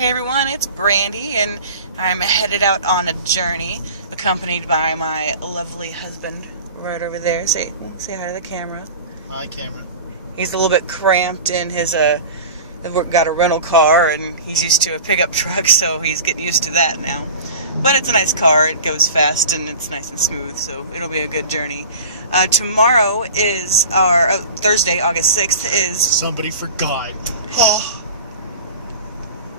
Hey everyone, it's Brandy, and I'm headed out on a journey, accompanied by my lovely husband right over there. Say hi to the camera. Hi, camera. He's a little bit cramped in his got a rental car, and he's used to a pickup truck, so he's getting used to that now. But it's a nice car. It goes fast and it's nice and smooth, so it'll be a good journey. Tomorrow is Thursday, August 6th is... Somebody forgot. Oh.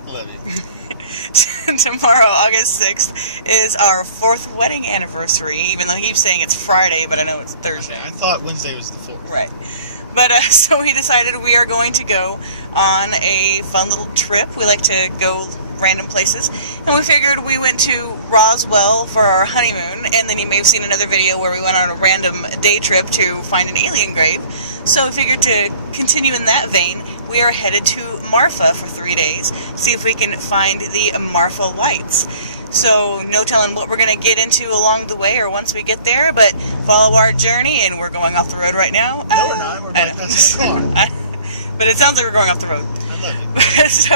Love it. Tomorrow, August 6th, is our 4th wedding anniversary, even though he keeps saying it's Friday, but I know it's Thursday. Okay, I thought Wednesday was the 4th. Right. But, so we decided we are going to go on a fun little trip. We like to go random places, and we figured we went to Roswell for our honeymoon, and then you may have seen another video where we went on a random day trip to find an alien grave. So we figured to continue in that vein, we are headed to Marfa for 3 days, see if we can find the Marfa Lights. So no telling what we're going to get into along the way or once we get there, but follow our journey, and we're going off the road right now. No, we're not. We're bypassing a car. But it sounds like we're going off the road. I love it. So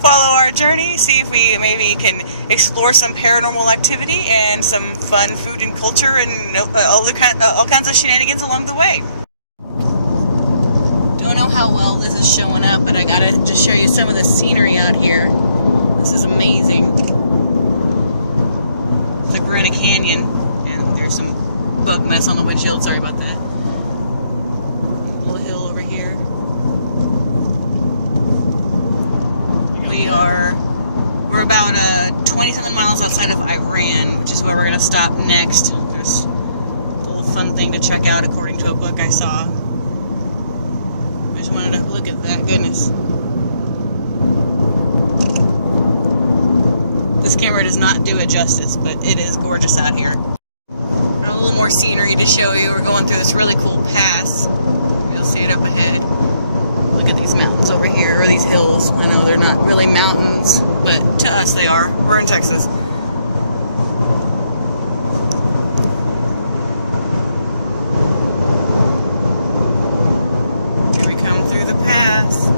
follow our journey, see if we maybe can explore some paranormal activity and some fun food and culture and all kinds of shenanigans along the way. Don't know how well this is showing up, but I gotta just show you some of the scenery out here. This is amazing. It's like we're in a canyon, and there's some bug mess on the windshield. Sorry about that. Little hill over here. We're about 20-something miles outside of Iran, which is where we're gonna stop next. There's a little fun thing to check out according to a book I saw. I just wanted to look at that. Goodness. This camera does not do it justice, but it is gorgeous out here. Got a little more scenery to show you. We're going through this really cool pass. You'll see it up ahead. Look at these mountains over here, or these hills. I know they're not really mountains, but to us they are. We're in Texas. Here we come through the pass.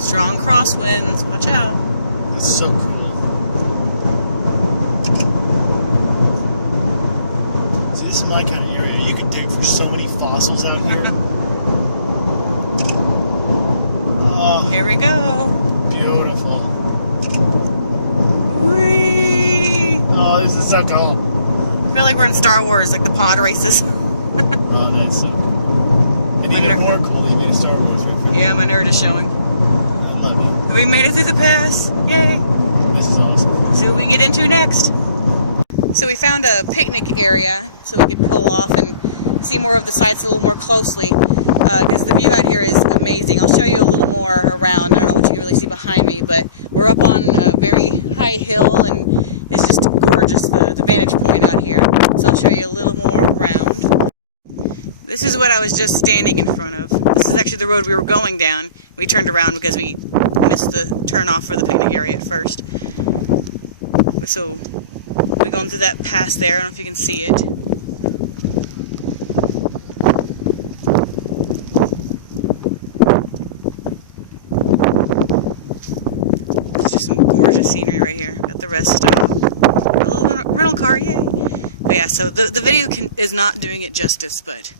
Strong crosswinds. Watch out. That's so cool. See, this is my kind of area. You can dig for so many fossils out here. Oh, here we go. Beautiful. Whee! Oh, this is so cool. I feel like we're in Star Wars, like the pod races. Oh, that's so cool. And even more cool, they made a Star Wars reference. Yeah, my nerd is showing. I love it. We made it through the pass. Yay! This is awesome. See what we get into next. So we found a picnic area so we can pull off and see more of the sights a little more closely. Because the view out here is amazing. I'll show you a little more around. I don't know what you can really see behind me, but we're up on a very high hill, and it's just gorgeous, the vantage point out here. So I'll show you a little more around. This is what I was just standing in front of. This is actually the road we were going down. We turned around because we missed the turn off for the picnic area at first. So we're going through that pass there. I don't know if you can see it. It's just some gorgeous scenery right here. Got the rest stop. A little rental car, yay! But yeah, so the video is not doing it justice, but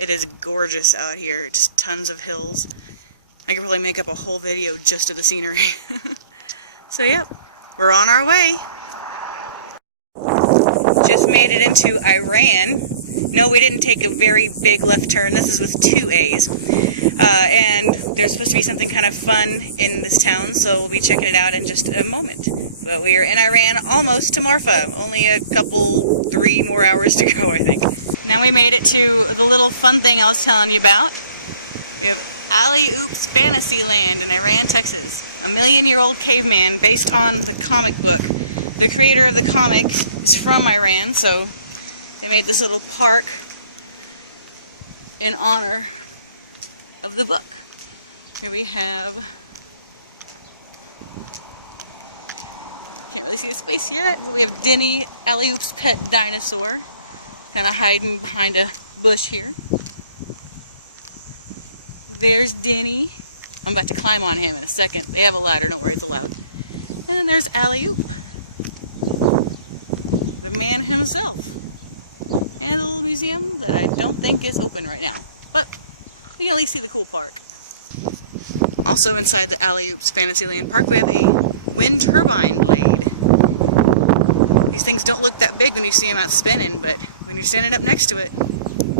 it is gorgeous out here. Just tons of hills. I could really make up a whole video just of the scenery. So yeah, we're on our way. Just made it into Iran. No, we didn't take a very big left turn. This is with 2 A's. And there's supposed to be something kind of fun in this town, so we'll be checking it out in just a moment. But we are in Iran, almost to Marfa. Only a couple, 3 more hours to go, I think. Now we made it to the little fun thing I was telling you about. Ali Oops Fantasyland in Iran, Texas. A million-year-old caveman based on the comic book. The creator of the comic is from Iran, so they made this little park in honor of the book. Here we have... Can't really see the space yet, but we have Denny, Ali Oops' pet dinosaur. Kind of hiding behind a bush here. There's Denny. I'm about to climb on him in a second. They have a ladder, don't worry, it's allowed. And then there's Alley-oop, the man himself. And a little museum that I don't think is open right now. But we can at least see the cool part. Also inside the Alley-oop's Fantasyland Park, we have a wind turbine blade. These things don't look that big when you see them out spinning, but when you're standing up next to it,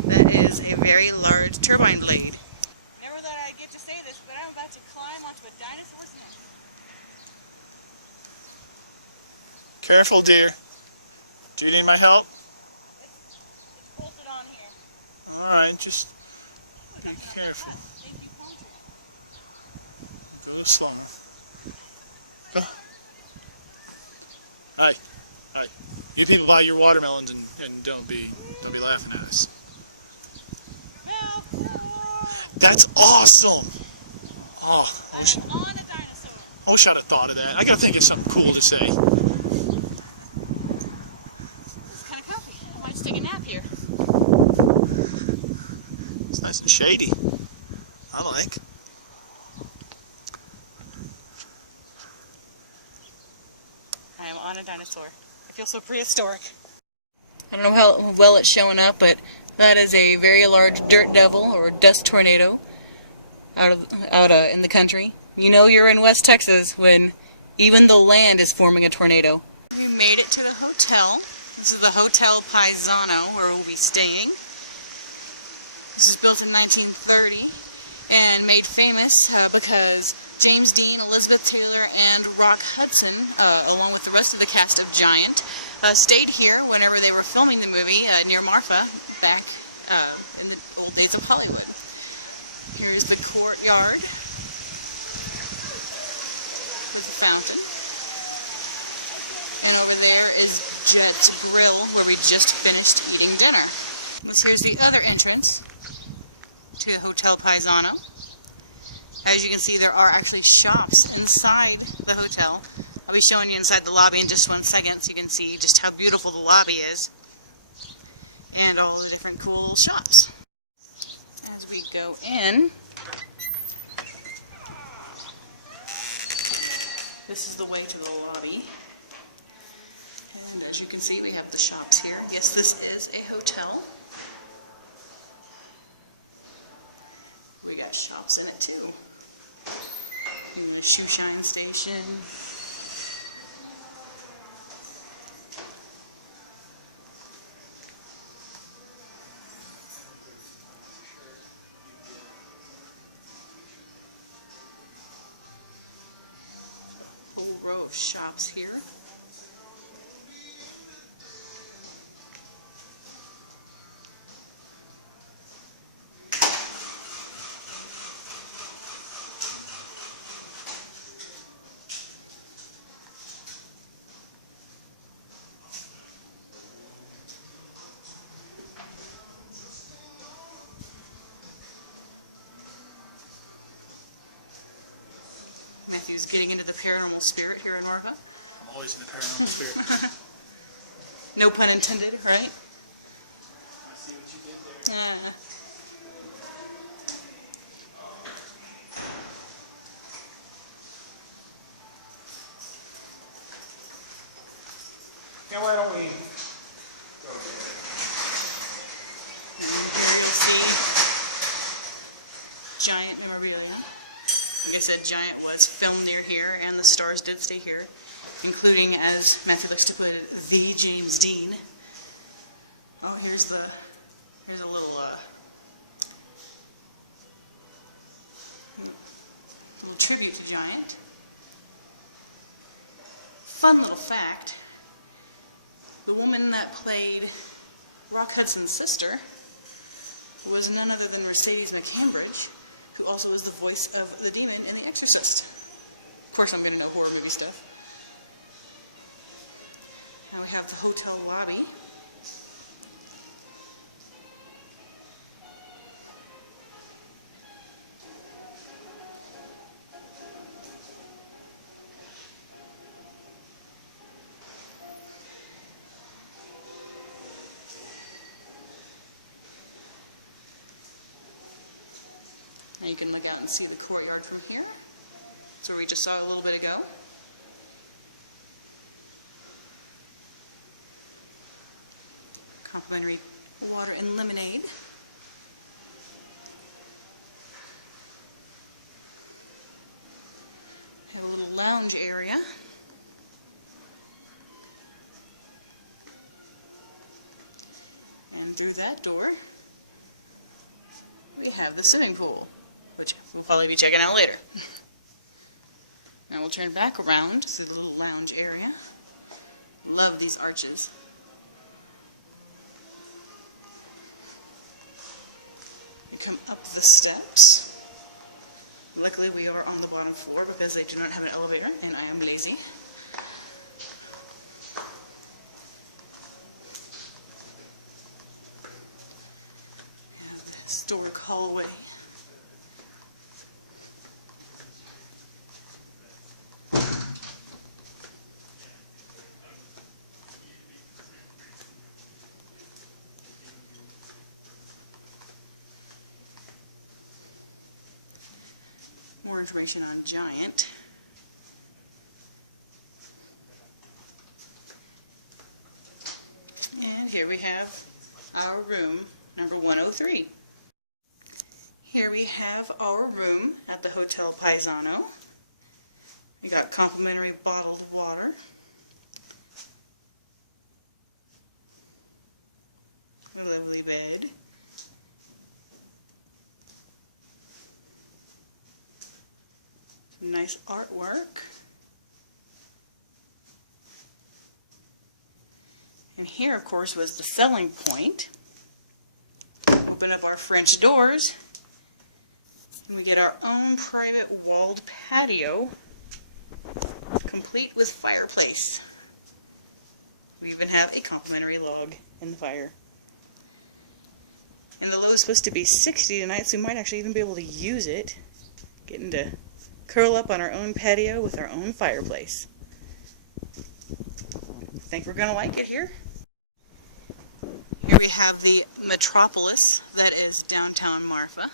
that is a very large turbine blade. Never thought I'd get to say this, but I'm about to climb onto a dinosaur's neck. Careful, dear. Do you need my help? It's bolted on here. Alright, just be careful. Go slow. Go. Alright. Alright. You people buy your watermelons and don't be laughing at us. That's awesome! Oh, I'm on a dinosaur. I wish I'd have thought of that. I gotta think of something cool to say. It's kind of comfy. I might just take a nap here. It's nice and shady. I like. I am on a dinosaur. I feel so prehistoric. I don't know how well it's showing up, but that is a very large dirt devil or dust tornado out in the country. You know you're in West Texas when even the land is forming a tornado. We made it to the hotel. This is the Hotel Paisano where we'll be staying. This was built in 1930 and made famous because James Dean, Elizabeth Taylor, and Rock Hudson, along with the rest of the cast of Giant, stayed here whenever they were filming the movie near Marfa back in the old days of Hollywood. Here's the courtyard. There's a fountain. And over there is Jet's Grill, where we just finished eating dinner. Here's the other entrance to Hotel Paisano. As you can see, there are actually shops inside the hotel. I'll be showing you inside the lobby in just 1 second so you can see just how beautiful the lobby is and all the different cool little shops. As we go in, this is the way to the lobby. And as you can see, we have the shops here. Yes, this is a hotel. We got shops in it too. And the shoe shine station. Whole row of shops here. Matthew's getting into the paranormal spirit here in Marfa. I'm always in the paranormal spirit. No pun intended, right? I see what you did there. Yeah. Yeah, why don't we go And here you'll see Giant memorabilia. Like I said, Giant was filmed near here, and the stars did stay here, including, as Matthew likes to put it, the James Dean. Oh, here's a little tribute to Giant. Fun little fact, the woman that played Rock Hudson's sister was none other than Mercedes McCambridge, who also is the voice of the demon in The Exorcist. Of course I'm going to know horror movie stuff. Now we have the hotel lobby. And you can look out and see the courtyard from here. That's where we just saw a little bit ago. Complimentary water and lemonade. Have a little lounge area. And through that door, we have the swimming pool, which we'll probably be checking out later. Now we'll turn back around to the little lounge area. Love these arches. We come up the steps. Luckily we are on the bottom floor because I do not have an elevator and I am lazy. Historic hallway. More information on Giant. And here we have our room number 103. Here we have our room at the Hotel Paisano. We got complimentary bottled water. A lovely bed. Some nice artwork. And here, of course, was the selling point. Open up our French doors. And we get our own private walled patio, complete with fireplace. We even have a complimentary log in the fire. And the low is supposed to be 60 tonight, so we might actually even be able to use it. Getting to curl up on our own patio with our own fireplace. Think we're going to like it here? Here we have the metropolis that is downtown Marfa.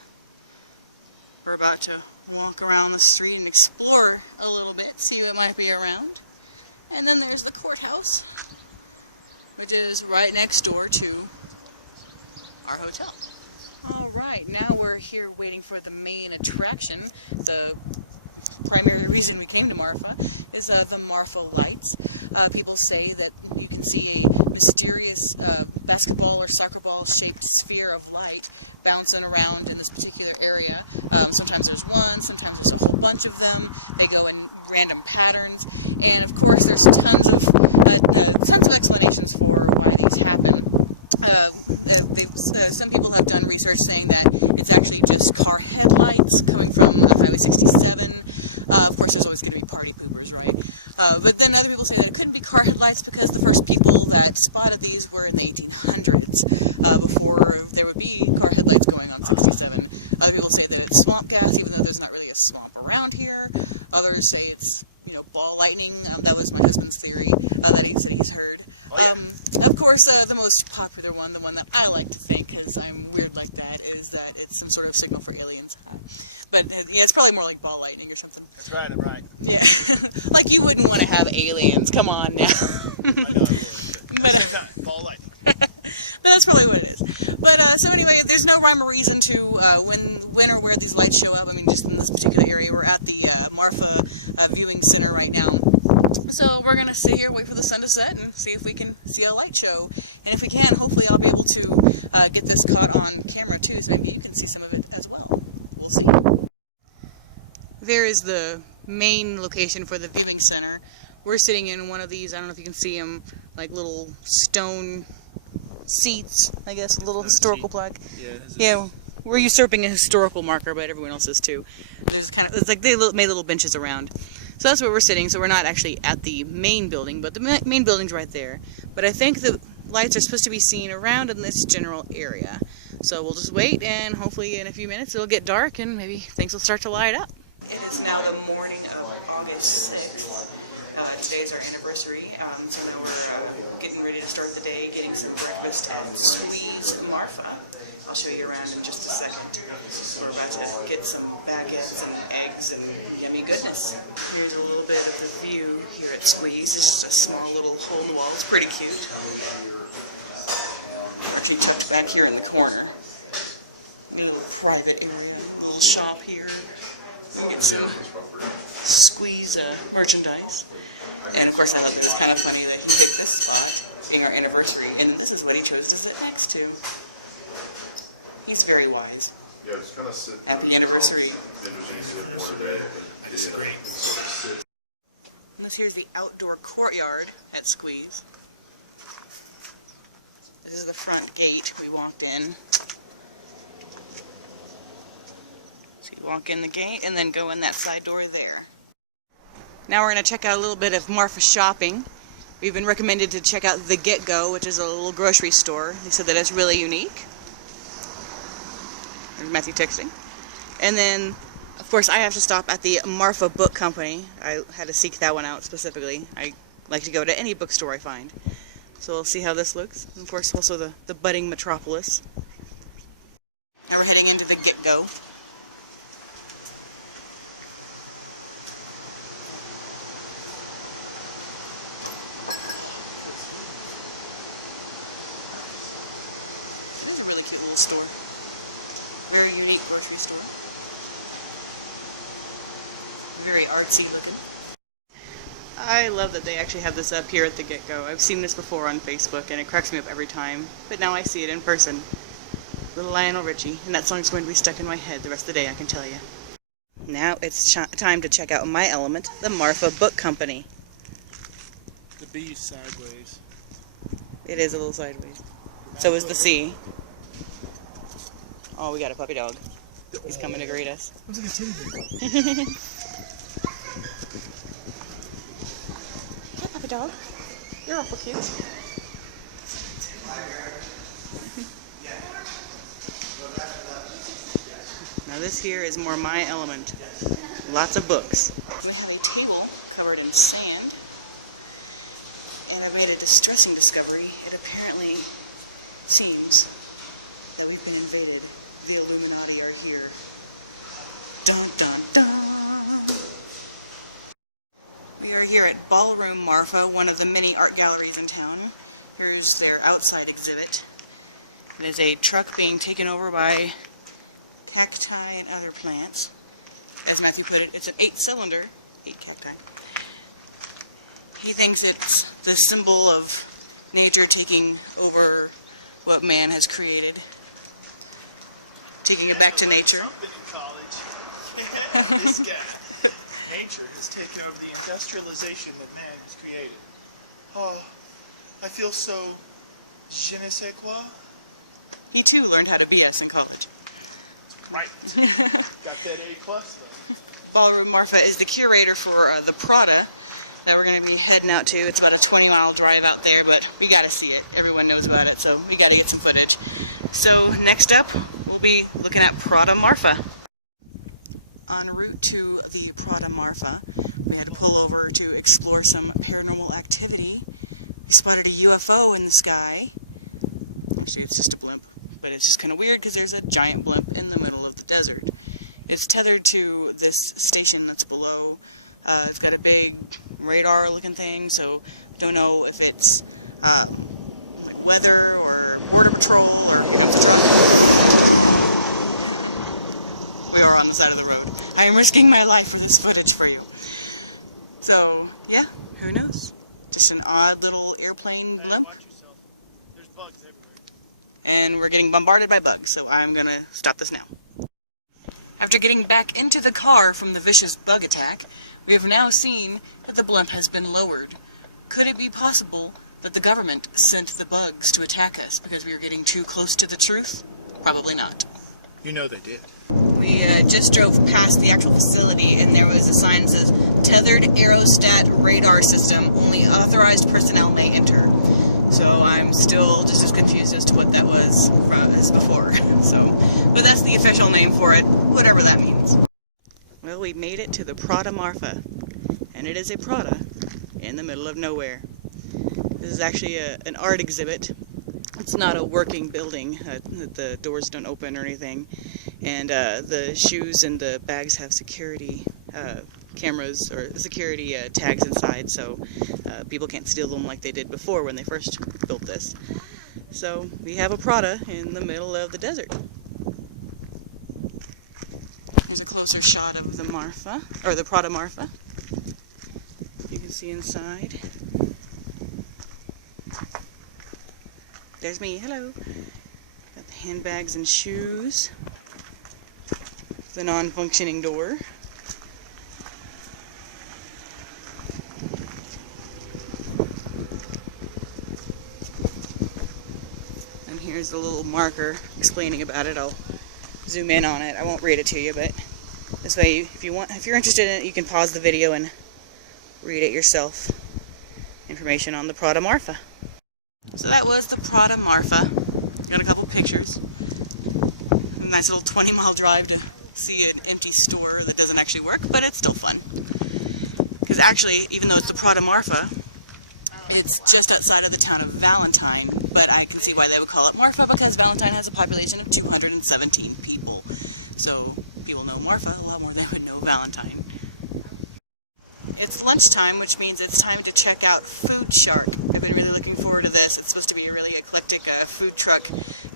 We're about to walk around the street and explore a little bit, see what might be around. And then there's the courthouse, which is right next door to our hotel. Alright, now we're here waiting for the main attraction. The primary reason we came to Marfa is the Marfa Lights. People say that you can see a mysterious basketball or soccer ball shaped sphere of light bouncing around in this particular area. Sometimes there's one, sometimes there's a whole bunch of them. They go in random patterns, and of course there's tons of explanations for why these happen. Some people have done research saying that it's actually just car headlights coming from Highway 67. Of course there's always going to be party poopers, right? But then other people say that it couldn't be car headlights because the first people that spotted these were in the 1800s, before there would be car headlights going on 67. Other people say that it's swamp gas, even though there's not really a swamp around here. Others say it's, ball lightning. That was my husband's theory that he's heard. Oh, yeah. Of course, the most popular one, the one that I like to think, because I'm weird like that, is that it's some sort of signal for aliens. But yeah, it's probably more like ball lightning or something. That's right, I'm right. Yeah, like you wouldn't want to have aliens. Come on now. I know I would. At the same time, ball lightning. But that's probably what it is. But so anyway, there's no rhyme or reason to when or where these lights show up. I mean, just in this particular area, we're at the Marfa Viewing Center right now. So we're gonna sit here, wait for the sun to set, and see if we can see a light show. And if we can, hopefully I'll be able to get this caught on camera too, so maybe you can see some of it as well. We'll see. There is the main location for the viewing center. We're sitting in one of these, I don't know if you can see them, like little stone seats, I guess, a little historical plaque. Yeah, we're usurping a historical marker, but everyone else is too. It's like they made little benches around. So that's where we're sitting, so we're not actually at the main building, but the main building's right there. But I think the lights are supposed to be seen around in this general area. So we'll just wait, and hopefully in a few minutes it'll get dark, and maybe things will start to light up. It is now the morning of August 6th, Today is our anniversary, so now we're getting ready to start the day, getting some breakfast at Squeeze Marfa. I'll show you around in just a second. We're about to get some baguettes and eggs and yummy goodness. Here's a little bit of the view here at Squeeze. It's just a small little hole in the wall. It's pretty cute. Actually tucked back here in the corner. A little private area, a little shop here. We get some Squeeze merchandise. And of course I thought it was kind of funny that he picked this spot, being our anniversary, and this is what he chose to sit next to. He's very wise. Yeah, just kind of sit. At the anniversary. I disagree. And this here's the outdoor courtyard at Squeeze. This is the front gate we walked in. So you walk in the gate and then go in that side door there. Now we're going to check out a little bit of Marfa shopping. We've been recommended to check out The Get-Go, which is a little grocery store. They said that it's really unique. There's Matthew texting. And then, of course, I have to stop at the Marfa Book Company. I had to seek that one out specifically. I like to go to any bookstore I find. So we'll see how this looks. And of course, also the budding metropolis. Now we're heading into The Get-Go. This is a really cute little store. Very unique grocery store. Very artsy looking. I love that they actually have this up here at the Get-Go. I've seen this before on Facebook and it cracks me up every time. But now I see it in person. Little Lionel Richie. And that song's going to be stuck in my head the rest of the day, I can tell you. Now it's time to check out my element, the Marfa Book Company. The B's sideways. It is a little sideways. So is the C. Oh, we got a puppy dog. He's coming to greet us. Looks like a teddy bear. Hi, puppy dog. You're awful cute. Now this here is more my element. Lots of books. We have a table covered in sand. And I made a distressing discovery. It apparently seems that we've been invaded. The Illuminati are here. Dun dun dun! We are here at Ballroom Marfa, one of the many art galleries in town. Here's their outside exhibit. It is a truck being taken over by cacti and other plants. As Matthew put it, it's an 8-cylinder, 8 cacti. He thinks it's the symbol of nature taking over what man has created. Taking it back to nature. Something in college. This guy. Nature has taken over the industrialization that man has created. Oh, I feel so je ne sais quoi. He too learned how to BS in college. Right. Got that A+ though. Ballroom Marfa is the curator for the Prada that we're going to be heading out to. It's about a 20-mile drive out there, but we got to see it. Everyone knows about it, so we got to get some footage. So next up, we'll be looking at Prada Marfa. En route to the Prada Marfa, we had to pull over to explore some paranormal activity. We spotted a UFO in the sky. Actually, it's just a blimp, but it's just kind of weird because there's a giant blimp in the middle of the desert. It's tethered to this station that's below. It's got a big radar-looking thing, so don't know if it's like weather or border patrol or who knows what's wrong. We are on the side of the road. I am risking my life for this footage for you. So, yeah, who knows? Just an odd little airplane blimp. Watch yourself. There's bugs everywhere. And we're getting bombarded by bugs, so I'm gonna stop this now. After getting back into the car from the vicious bug attack, we have now seen that the blimp has been lowered. Could it be possible that the government sent the bugs to attack us because we were getting too close to the truth? Probably not. You know they did. We just drove past the actual facility and there was a sign that says, "Tethered aerostat radar system, only authorized personnel may enter." So I'm still just as confused as to what that was as before. But that's the official name for it, whatever that means. Well, we made it to the Prada Marfa, and it is a Prada in the middle of nowhere. This is actually an art exhibit. It's not a working building. The doors don't open or anything. And the shoes and the bags have security cameras or security tags inside, so people can't steal them like they did before when they first built this. So we have a Prada in the middle of the desert. Here's a closer shot of the Marfa, or the Prada Marfa. You can see inside. There's me, hello. Got the handbags and shoes. The non-functioning door. And here's the little marker explaining about it. I'll zoom in on it. I won't read it to you, but this way, if you're interested in it, you can pause the video and read it yourself. Information on the Prada Marfa. So that was the Prada Marfa. Got a couple pictures. A nice little 20-mile drive to see an empty store that doesn't actually work, but it's still fun. Because actually, even though it's the Prada Marfa, it's just outside of the town of Valentine, but I can see why they would call it Marfa, because Valentine has a population of 217 people. So people know Marfa a lot more than they would know Valentine. It's lunchtime, which means it's time to check out Food Shark. I've been really looking forward to this. It's supposed to be a really eclectic food truck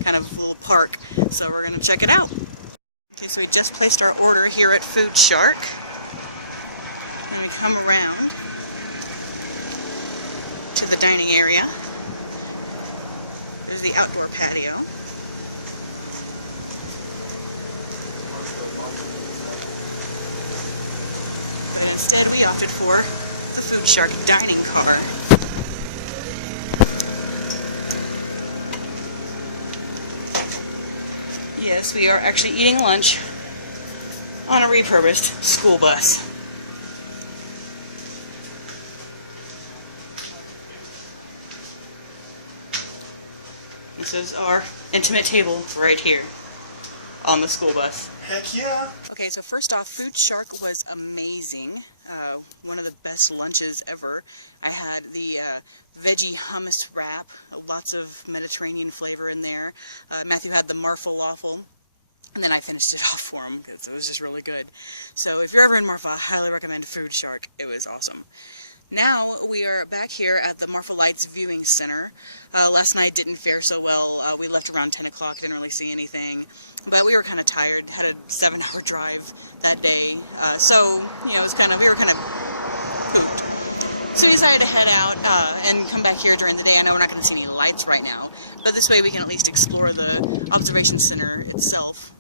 kind of little park, so we're going to check it out. Okay, so we just placed our order here at Food Shark. And we come around to the dining area. There's the outdoor patio. But instead we opted for the Food Shark dining car. Yes, we are actually eating lunch on a repurposed school bus. This is our intimate table right here on the school bus. Heck yeah! Okay, so first off, Food Shark was amazing. One of the best lunches ever. I had the veggie hummus wrap, lots of Mediterranean flavor in there. Matthew had the Marfa waffle, and then I finished it off for him because it was just really good. So if you're ever in Marfa, I highly recommend Food Shark. It was awesome. Now we are back here at the Marfa Lights viewing center. Last night didn't fare so well. We left around 10 o'clock, didn't really see anything. But we were kind of tired, had a 7-hour drive that day. So, you know, we were kind of pooped. So we decided to head out and come back here during the day. I know we're not going to see any lights right now, but this way we can at least explore the observation center itself,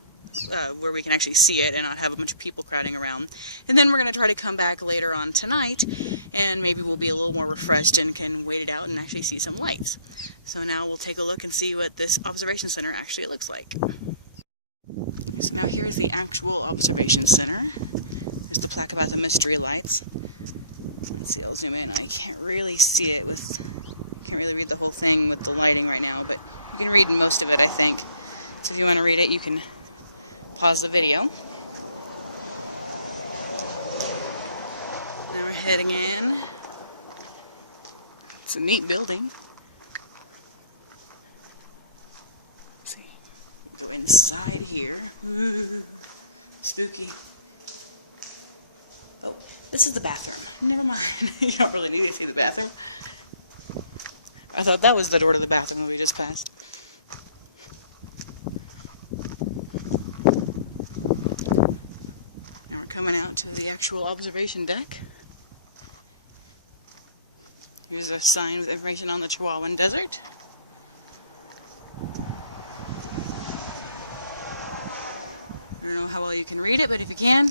where we can actually see it and not have a bunch of people crowding around. And then we're going to try to come back later on tonight, and maybe we'll be a little more refreshed and can wait it out and actually see some lights. So now we'll take a look and see what this observation center actually looks like. So now here's the actual observation center. There's the plaque about the mystery lights. Let's see, I'll zoom in. I can't really see it can't really read the whole thing with the lighting right now, but you can read most of it, I think. So if you want to read it, you can pause the video. Now we're heading in. It's a neat building. Let's see. Go inside here. Ooh, spooky. Oh, this is the bathroom. Never mind. You don't really need to see the bathroom. I thought that was the door to the bathroom that we just passed. Now we're coming out to the actual observation deck. There's a sign with information on the Chihuahuan Desert. I don't know how well you can read it, but if you can,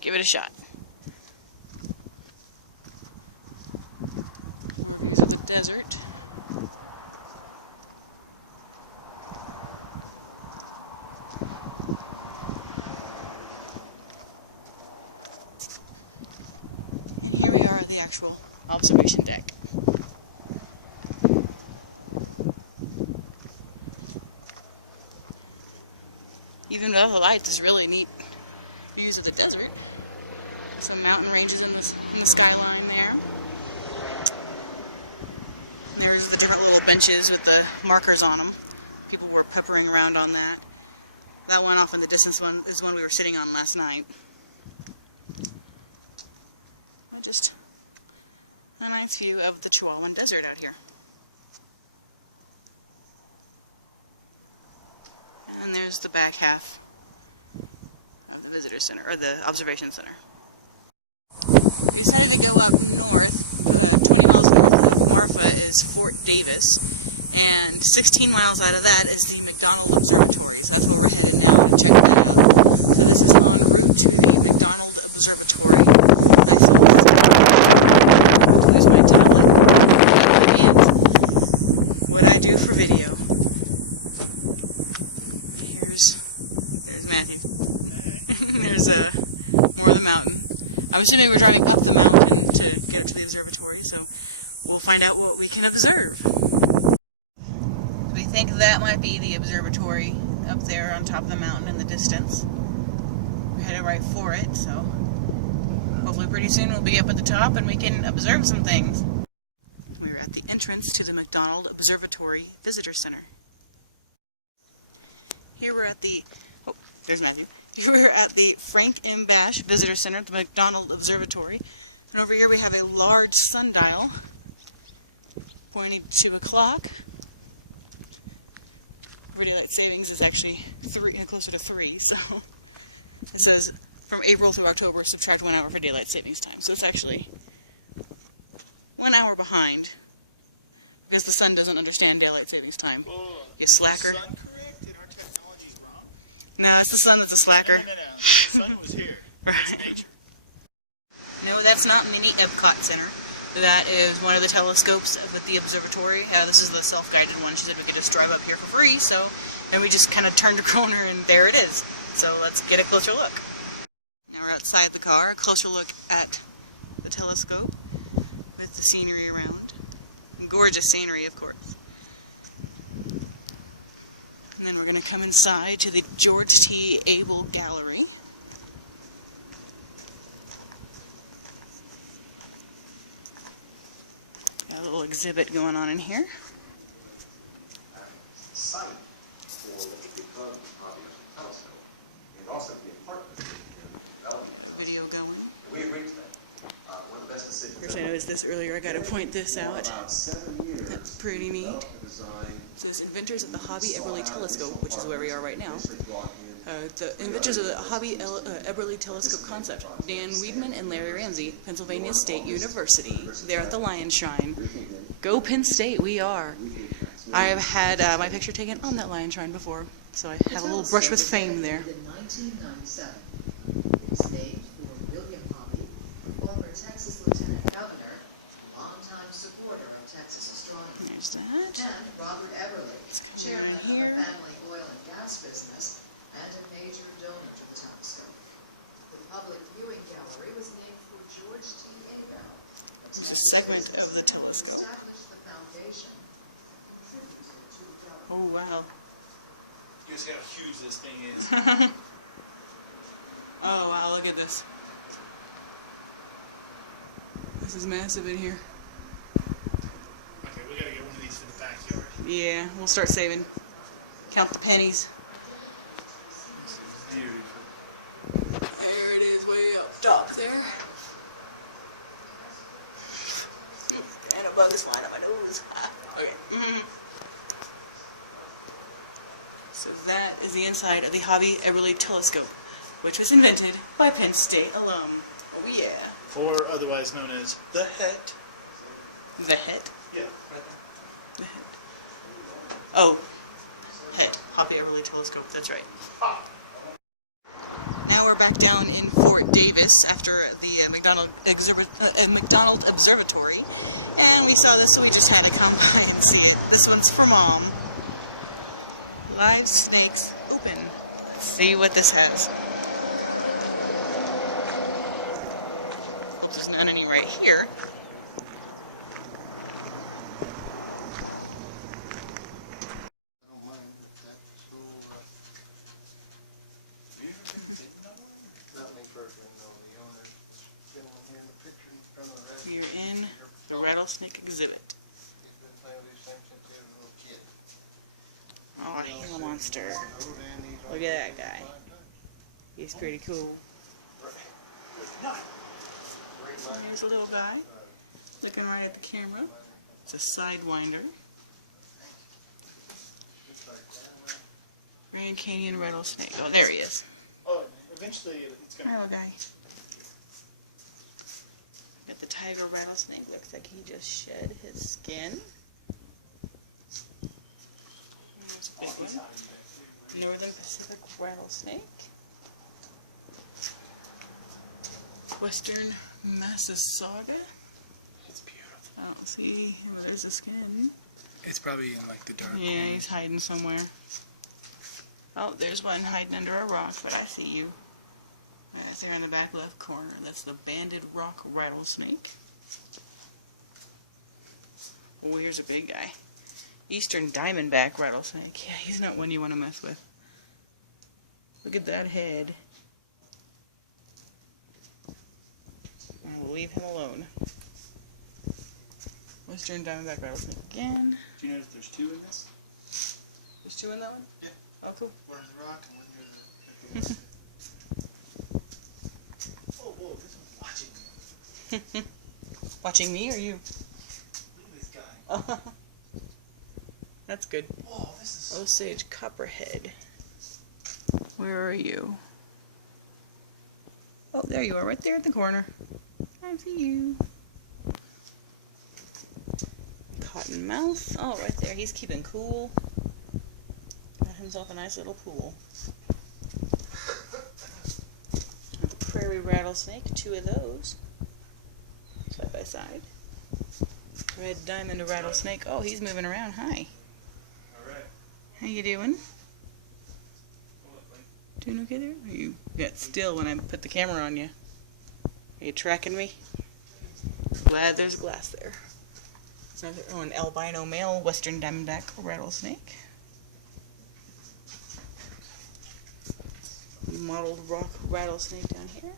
give it a shot. Views of the desert. And here we are at the actual observation deck. Even without the lights, it's really neat views of the desert. Some mountain ranges in the skyline there. There's the different little benches with the markers on them. People were peppering around on that. That one off in the distance one is one we were sitting on last night. Just a nice view of the Chihuahuan Desert out here. And there's the back half of the visitor center, or the observation center. We decided to go up north. 20 miles north of Marfa is Fort Davis, and 16 miles out of that is the McDonald Observatory. So that's where we're headed now to check that out. So this is en route to the McDonald Observatory. There's my tablet and what I do for video. There's Matthew. There's more of the mountain. I'm assuming we're driving up the mountain to get up to the observatory, so we'll find out what we can observe. We think that might be the observatory up there on top of the mountain in the distance. We're headed right for it, so hopefully pretty soon we'll be up at the top and we can observe some things. We're at the entrance to the McDonald Observatory Visitor Center. Here we're at the, oh, there's Matthew. Here we're at the Frank M. Bash Visitor Center at the McDonald Observatory. And over here we have a large sundial pointing to 2 o'clock. Daylight savings is actually closer to 3, so it says from April through October subtract 1 hour for daylight savings time. So it's actually 1 hour behind because the sun doesn't understand daylight savings time. You slacker. Is the sun correct and our technology's wrong? No, it's the sun that's a slacker. No. The sun was here. It's nature. No, that's not Mini Epcot Center. That is one of the telescopes up at the observatory. This is the self-guided one. She said we could just drive up here for free, so then we just kind of turned a corner and there it is. So let's get a closer look. Now we're outside the car, a closer look at the telescope with the scenery around. Gorgeous scenery, of course. And then we're going to come inside to the George T. Abel Gallery. Got a little exhibit going on in here. Site for what could become the hobby telescope, and also the apartment development. Video going. We agreed to that. One of the best decisions. Of course, I noticed this earlier. I got to point this out. That's pretty neat. It says inventors of the Hobby Eberly Telescope, which is where we are right now. The inventors of the Hobby Eberly Telescope concept, Dan Weidman and Larry Ramsey, Pennsylvania State University. They're at the Lion Shrine. Go Penn State, we are. I have had my picture taken on that Lion Shrine before, so I have a little brush with fame there. In 1997, it was named for William Hobby, former Texas Lieutenant Governor, longtime supporter of Texas astronomy. There's that. And Robert Eberly, chairman of the here. family oil and gas business, and a major donor to the telescope. The public viewing gallery was named for George T. Abel. It's a segment of the telescope. Established the foundation. Oh, wow. You see how huge this thing is. Oh, wow, look at this. This is massive in here. Okay, we gotta get one of these for the backyard. Yeah, we'll start saving. Count the pennies. This is beautiful. There it is, way up top there. And a bug is flying up my nose. Okay. So that is the inside of the Hobby Eberly Telescope, which was invented by Penn State alum. Oh yeah. Or otherwise known as the Het. The Het? Yeah. The Het. Oh. Het. Hobby Eberly Telescope, that's right. Now we're back down in Fort Davis after the McDonald Observatory. And we saw this, so we just had to come by and see it. This one's for Mom. Live snakes open. Let's see what this has. Hope there's not any right here. You're in the rattlesnake exhibit. Oh, Gila monster. Look at that guy. He's pretty cool. Here's a little guy looking right at the camera. It's a sidewinder. Grand Canyon rattlesnake. Oh, there he is. Oh, eventually it's Hi, gonna. little guy. Got the tiger rattlesnake. Looks like he just shed his skin. There's a big one. Northern Pacific rattlesnake. Western Massasauga. It's beautiful. I don't see where's the skin. It's probably in like the dark. Yeah, he's hiding somewhere. Oh, there's one hiding under a rock, but I see you. That's there in the back left corner. That's the banded rock rattlesnake. Oh, here's a big guy. Eastern diamondback rattlesnake. Yeah, he's not one you want to mess with. Look at that head. I'll leave him alone. Western diamondback rattlesnake again. Do you notice there's two in this? There's two in that one? Yeah. Oh, cool. One in the rock and one near the. Oh, whoa! This one's watching me. Watching me or you? Look at this guy. Oh, that's good. Oh, this is. Osage copperhead. Where are you? Oh, there you are, right there at the corner. I see you. Cottonmouth. Oh, right there. He's keeping cool. Got himself a nice little pool. Prairie rattlesnake, two of those. Side by side. Red diamond rattlesnake. Oh, he's moving around. Hi. Alright. How you doing? Doing okay there? Or you got still when I put the camera on you? Are you tracking me? Glad there's glass there. Oh, an albino male western diamondback rattlesnake. Mottled rock rattlesnake down here.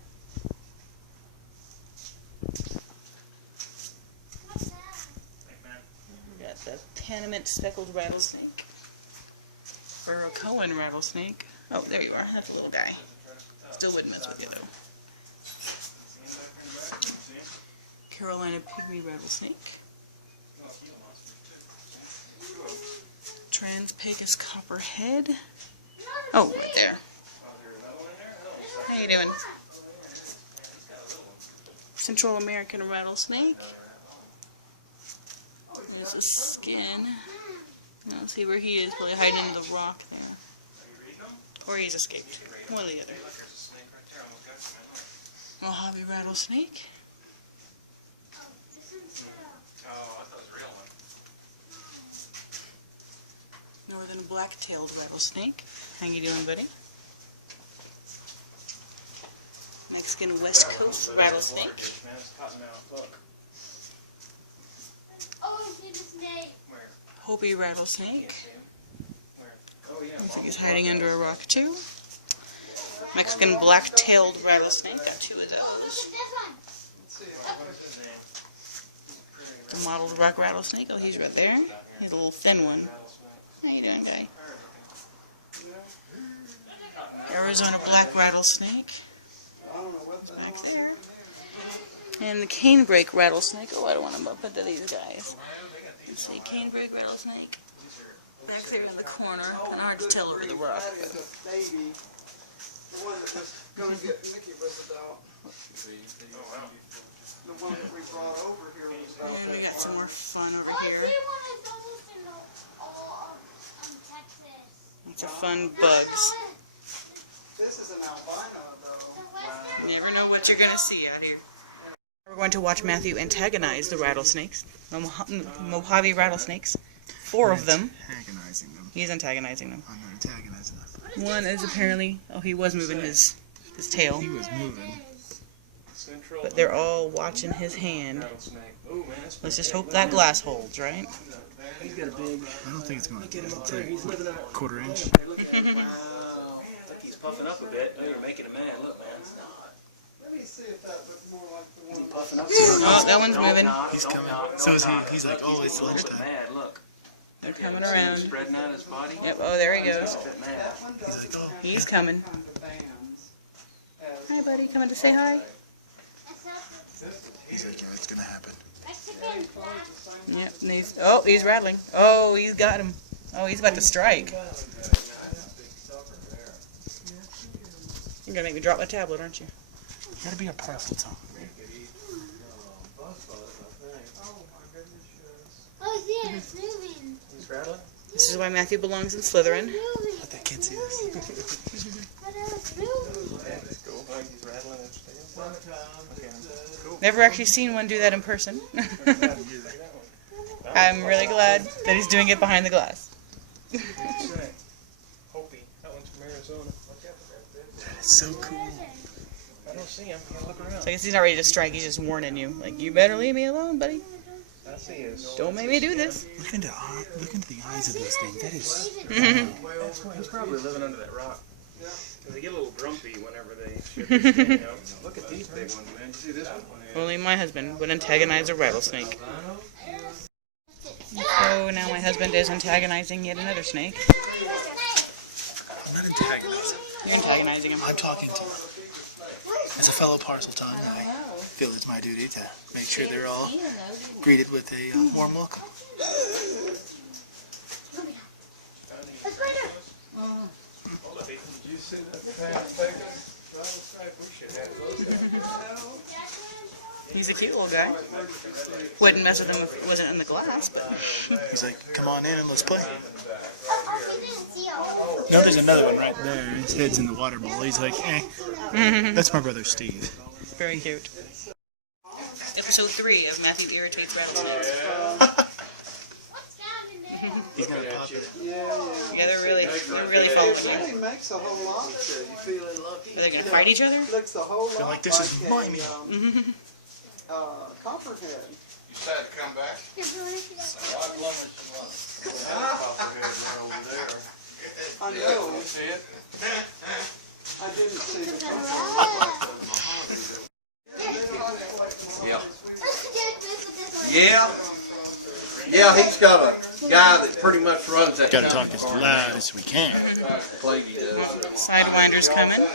We got the Panamint speckled rattlesnake. Burrow-Cohen rattlesnake. Oh, there you are. That's a little guy. Still wouldn't mess with you though. Carolina pygmy rattlesnake. Trans-Pecos copperhead. Oh, right there. How you doing? Central American rattlesnake. There's a skin. I don't see where he is. Probably hiding in the rock there. Or he's escaped. One or the other. Mojave rattlesnake. Northern black-tailed rattlesnake. How you doing, buddy? Mexican West Coast rattlesnake. Oh, it's in the snake. Hopi rattlesnake. Looks like he's hiding under a rock too. Mexican black-tailed rattlesnake. Got two of those. This one. The mottled rock rattlesnake. Oh, he's right there. He's a little thin one. How you doing, guy? Arizona black rattlesnake. He's back there. And the canebrake rattlesnake. Oh, I don't want to bump into these guys. Let's see, canebrake rattlesnake. Back there in the corner. Kind of hard to tell over the rock. But. The one that was going to get Mickey was about. The one that we brought over here was about. And we got some more fun over Oh, I here. see one that's almost in Texas. Lots of fun bugs. This is an albino, though. You never know what you're going to see out here. We're going to watch Matthew antagonize the rattlesnakes. The Mojave rattlesnakes. 4 of them. Antagonizing them. He's antagonizing them. I'm not antagonizing them. One is apparently... Oh, he was moving his tail. He was moving. But they're all watching his hand. Let's just hope that glass holds, right? I don't think it's going to. It's a quarter inch. He's puffing up a bit. Oh, you're making a man. Look, man. Let me see if that looks more like the one. Puffing up. Oh, that one's moving. He's coming. So is he. He's like, oh, it's lunchtime. Mad, look. They're coming around. Spreading out his body. Yep. Oh, there he goes. He's a bit mad. That one doesn't like, oh. count He's the coming. kind of bands as Hi, buddy. Coming to say hi. He's like, yeah, it's gonna happen. Mexican flag. Yep. And he's rattling. Oh, he's got him. Oh, he's about to strike. You're gonna make me drop my tablet, aren't you? You gotta be a parcel, Tom. Oh, yeah, it's moving. He's rattling. This is why Matthew belongs in Slytherin. Moving. Let that kid see this. But it's moving. That's cool. He's rattling and Never actually seen one do that in person. I'm really glad that he's doing it behind the glass. Hopi. That one's from Arizona. That's so cool. I don't see him. You look around. So I guess he's not ready to strike. He's just warning you. Like, you better leave me alone, buddy. I see his. Don't make me do this. Look into the eyes of those things. That is. That's why he's probably living under that rock. Because they get a little grumpy whenever they ship their skin out. Look at these big ones, man. You see this one? Only my husband would antagonize a rattlesnake. Oh, now my husband is antagonizing yet another snake. I'm not antagonizing. You're antagonizing him. I'm talking to him. As a fellow parcel Tom, I feel it's my duty to make sure they're all greeted with a warm welcome. Did you see that fast Vegas? We should have those. He's a cute little guy. Wouldn't mess with him if it wasn't in the glass, but... He's like, come on in and let's play. Oh, we didn't see all. No, there's another one right there. His head's in the water bowl. He's like, eh. That's my brother Steve. Very cute. Episode 3 of Matthew Irritates Rattlesnakes. What's down in there? He's gonna pop it. Yeah, they're really following It you. really makes a whole lot. Are they gonna fight each other? Looks a whole lot like, this is my meal. Copperhead. You said to come back? I know. See it? I didn't see the Yeah. Yeah. Yeah, he's got a guy that pretty much runs that. Gotta talk as loud as we can. Plaguey does. Sidewinder's coming. There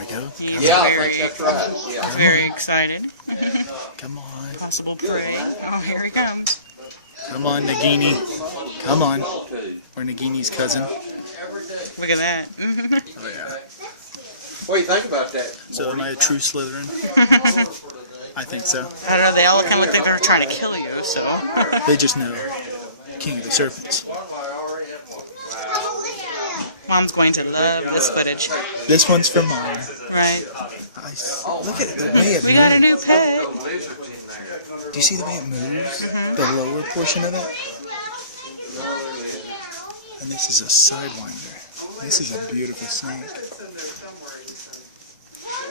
we go. He's Yeah, I very, think that's right. Yeah. very excited. Come on. Possible prey. Oh, here he comes. Come on, Nagini. Come on. We're Nagini's cousin. Look at that. Oh, yeah. What do you think about that? So am I a true Slytherin? I think so. I don't know, they all kind of think they're trying to kill you, so... They just know. King of the Serpents. Mom's going to love this footage. This one's for Mom. Right. Look at the way it We got a moves. new pet. Do you see the way it moves? The lower portion of it? And this is a sidewinder. This is a beautiful snake.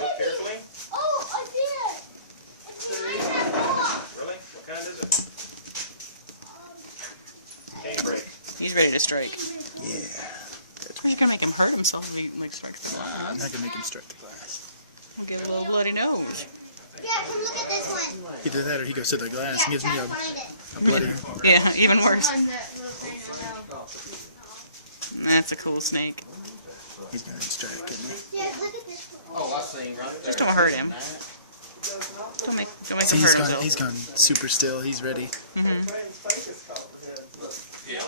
Look carefully. Oh, I did. Really? What kind is it? Daybreak. He's ready to strike. Yeah. We're just gonna make him hurt himself if he like strikes the I'm glass. not gonna make him strike the glass. He'll get a little bloody nose. Yeah, come look at this one. Either that or he goes to the glass and gives me Gotta find it. a bloody... Yeah, even worse. That's a cool snake. He's gonna strike, isn't he? Yeah, look at this one. Oh, I see him right there. Just don't hurt him. Don't make See, him hurt himself. he's gone super still. He's ready. Yeah.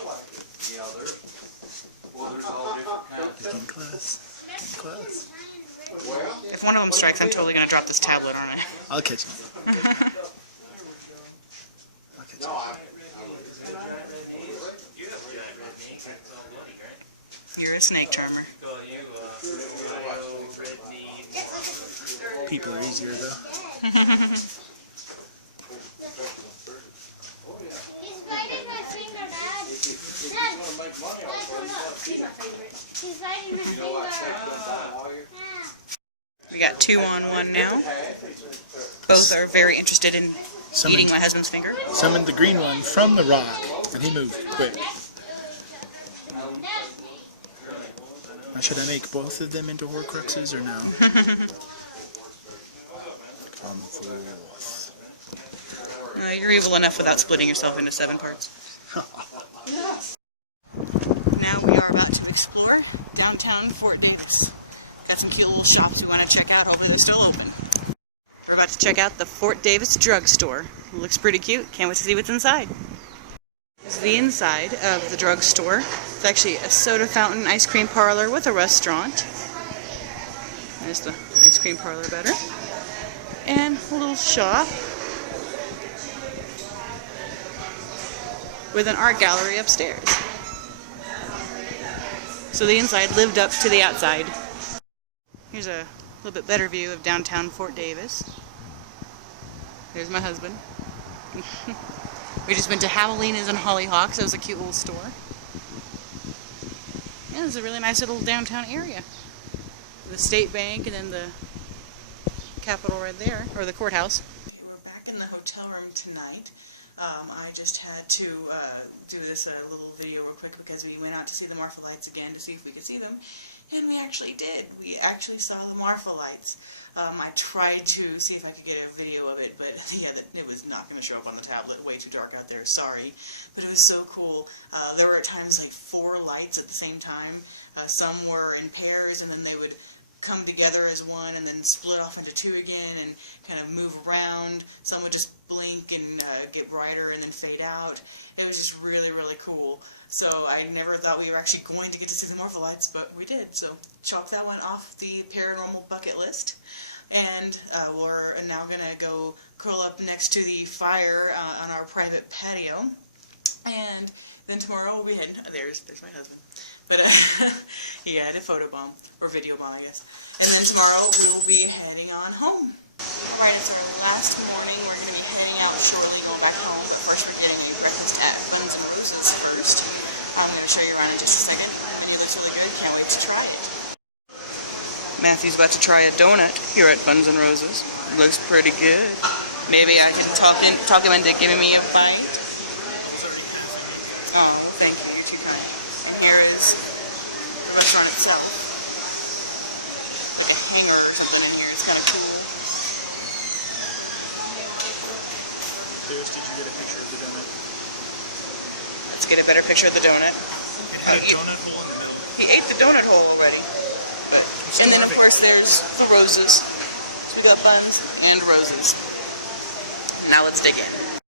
Yeah, there's all different kinds. He's getting close. Getting close. Well, If one of them strikes, I'm totally gonna drop this tablet, aren't I? I'll catch him. I'll catch him. You're a snake charmer. People are easier though. He's biting my finger, Dad. Dad, come up. He's biting my finger. Yeah. We got 2 on 1 now. Both are very interested in eating my husband's finger. Summoned the green one from the rock, and he moved quick. Now, should I make both of them into Horcruxes or no? You're evil enough without splitting yourself into 7 parts. Now we are about to explore downtown Fort Davis. Got some cute little shops we want to check out. Hopefully they're still open. We're about to check out the Fort Davis drugstore. It looks pretty cute. Can't wait to see what's inside. This is the inside of the drugstore. It's actually a soda fountain ice cream parlor with a restaurant. There's the ice cream parlor better. And a little shop with an art gallery upstairs. So the inside lived up to the outside. Here's a little bit better view of downtown Fort Davis. There's my husband. We just went to Javelina's and Hollyhocks. That was a cute little store. Yeah, it's a really nice little downtown area. The State Bank and then the Capitol right there, or the courthouse. Okay, we're back in the hotel room tonight. I just had to do this little video real quick because we went out to see the Marfa Lights again to see if we could see them. And we actually did. We actually saw the Marfa Lights. I tried to see if I could get a video of it, but yeah, it was not going to show up on the tablet. Way too dark out there, sorry. But it was so cool. There were at times like 4 lights at the same time. Some were in pairs, and then they would come together as one and then split off into 2 again and kind of move around. Some would just blink and get brighter and then fade out. It was just really, really cool. So I never thought we were actually going to get to see the Marfa Lights, but we did. So chalk that one off the paranormal bucket list. And we're now going to go curl up next to the fire on our private patio. And then tomorrow we'll be heading... There's my husband. But he had a photo bomb, or video bomb, I guess. And then tomorrow we will be heading on home. Alright, it's our last morning. We're going to be heading out shortly, going back home. But first we're getting a breakfast at Buns and Roses first. I'm going to show you around in just a second. The menu looks really good. Can't wait to try it. Matthew's about to try a donut here at Buns and Roses. Looks pretty good. Maybe I can talk him into giving me a bite. Oh, thank you. You're too kind. And here is the restaurant itself. A hanger or something in here. It's kind of cool. Did you get a picture of the donut? Let's get a better picture of the donut. It had a donut hole in the middle. He ate the donut hole already. And then, of course, there's the roses. So we got buns and roses. Now let's dig in.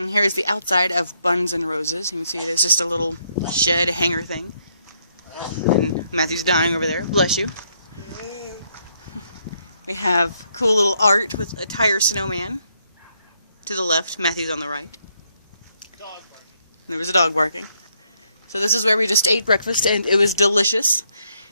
And here is the outside of Buns and Roses. You can see there's just a little shed hanger thing. And Matthew's dying over there. Bless you. We have cool little art with a tire snowman. To the left, Matthew's on the right. Dog barking. There was a dog barking. So this is where we just ate breakfast, and it was delicious.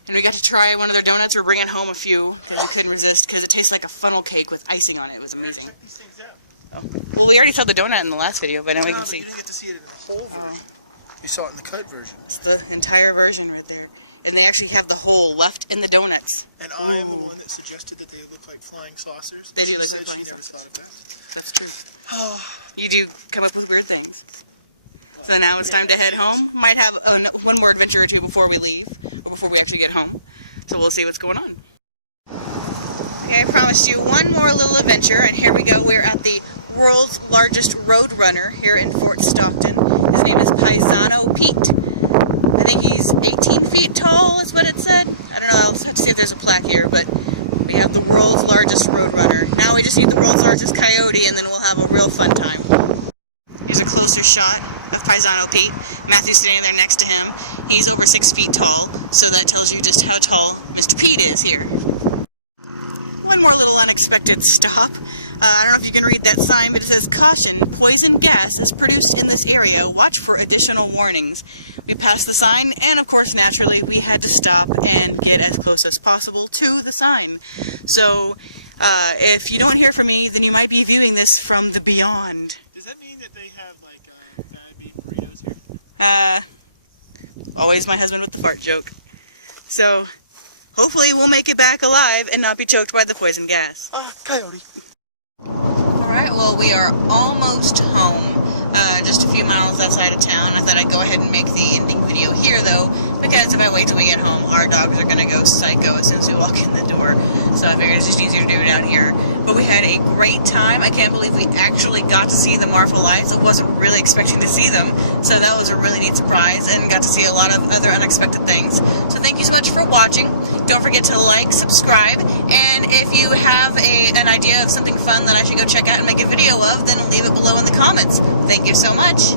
And we got to try one of their donuts. We're bringing home a few that we couldn't resist because it tastes like a funnel cake with icing on it. It was amazing. Check these things out. Oh. Well, we already saw the donut in the last video, but now we can see. You didn't get to see it in the whole version. You saw it in the cut version. It's the entire version right there. And they actually have the hole left in the donuts. And I am the one that suggested that they look like flying saucers. They do look She like said flying she never saucers. thought of that. That's true. You do come up with weird things. So now it's time to head home. Might have one more adventure or two before we leave, or before we actually get home. So we'll see what's going on. Okay, I promised you one more little adventure, and here we go. We're at the world's largest road runner here in Fort Stockton. His name is Paisano Pete. I think he's 18 feet tall is what it said. I don't know, I'll have to see if there's a plaque here, but we have the world's largest road runner. Now we just need the world's largest coyote, and then we'll have a real fun time. Here's a closer shot of Paisano Pete. Matthew's standing there next to him. He's over 6 feet tall, so that tells you just how tall Mr. Pete is here. One more little unexpected stop. I don't know if you can read that sign, but it says, "Caution, poison gas is produced in this area. Watch for additional warnings." We passed the sign, and of course, naturally, we had to stop and get as close as possible to the sign. So, if you don't hear from me, then you might be viewing this from the beyond. Does that mean that they have, like, bad beef burritos here? Always my husband with the fart joke. So, hopefully we'll make it back alive and not be choked by the poison gas. Coyote. Alright, well, we are almost home, just a few miles outside of town. I thought I'd go ahead and make the ending video here, though, because if I wait till we get home, our dogs are going to go psycho as soon as we walk in the door. So I figured it's just easier to do it out here. but we had a great time. I can't believe we actually got to see the Marfa Lights. I wasn't really expecting to see them, so that was a really neat surprise, and got to see a lot of other unexpected things. So thank you so much for watching. Don't forget to like, subscribe, and if you have an idea of something fun that I should go check out and make a video of, then leave it below in the comments. Thank you so much.